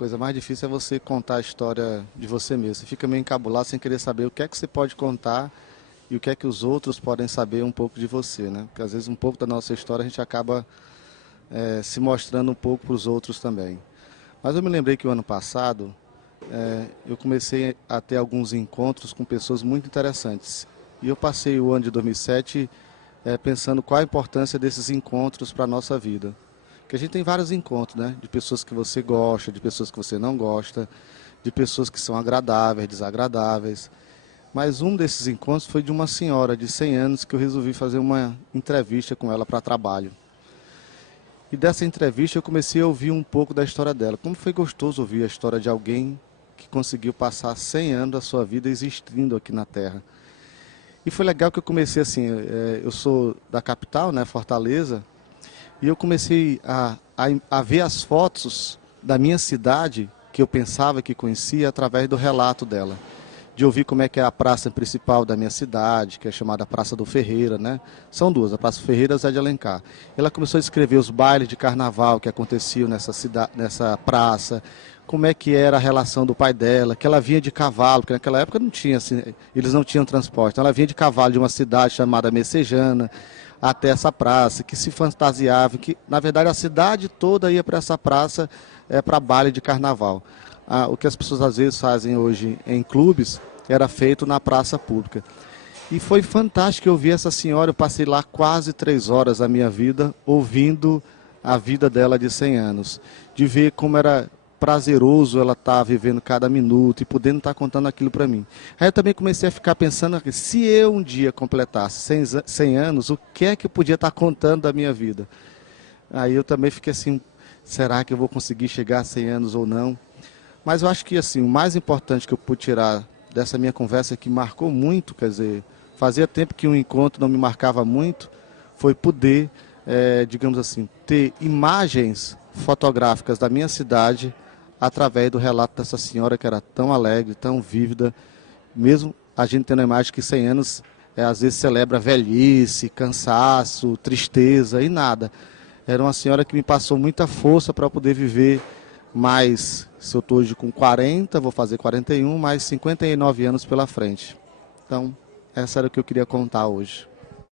coisa mais difícil é você contar a história de você mesmo. Você fica meio encabulado sem querer saber o que é que você pode contar e o que é que os outros podem saber um pouco de você, né? Porque às vezes um pouco da nossa história a gente acaba se mostrando um pouco para os outros também. Mas eu me lembrei que o ano passado eu comecei a ter alguns encontros com pessoas muito interessantes. E eu passei o ano de 2007 pensando qual a importância desses encontros para a nossa vida. Porque a gente tem vários encontros, né? De pessoas que você gosta, de pessoas que você não gosta, de pessoas que são agradáveis, desagradáveis. Mas um desses encontros foi de uma senhora de 100 anos que eu resolvi fazer uma entrevista com ela para trabalho. E dessa entrevista eu comecei a ouvir um pouco da história dela. Como foi gostoso ouvir a história de alguém que conseguiu passar 100 anos da sua vida existindo aqui na Terra. E foi legal que eu comecei assim, eu sou da capital, né, Fortaleza, e eu comecei a ver as fotos da minha cidade, que eu pensava que conhecia, através do relato dela. De ouvir como é que é a praça principal da minha cidade, que é chamada Praça do Ferreira, né? São duas, a Praça Ferreira e a Zé de Alencar. Ela começou a escrever os bailes de carnaval que aconteciam nessa praça, como é que era a relação do pai dela, que ela vinha de cavalo, porque naquela época não tinha, assim, eles não tinham transporte. Então ela vinha de cavalo de uma cidade chamada Messejana até essa praça, que se fantasiava, que na verdade a cidade toda ia para essa praça para baile de carnaval. O que as pessoas às vezes fazem hoje em clubes era feito na praça pública. E foi fantástico eu ouvir essa senhora, eu passei lá quase 3 horas da minha vida ouvindo a vida dela de 100 anos, de ver como era prazeroso ela estar vivendo cada minuto e podendo estar contando aquilo para mim. Aí eu também comecei a ficar pensando que se eu um dia completasse 100 anos, o que é que eu podia estar contando da minha vida? Aí eu também fiquei assim, será que eu vou conseguir chegar a 100 anos ou não? Mas eu acho que assim, o mais importante que eu pude tirar dessa minha conversa que marcou muito, quer dizer, fazia tempo que um encontro não me marcava muito, foi poder, digamos assim, ter imagens fotográficas da minha cidade através do relato dessa senhora que era tão alegre, tão vívida, mesmo a gente tendo a imagem que 100 anos às vezes celebra velhice, cansaço, tristeza e nada. Era uma senhora que me passou muita força para poder viver mais, se eu estou hoje com 40, vou fazer 41, mais 59 anos pela frente. Então, essa era o que eu queria contar hoje.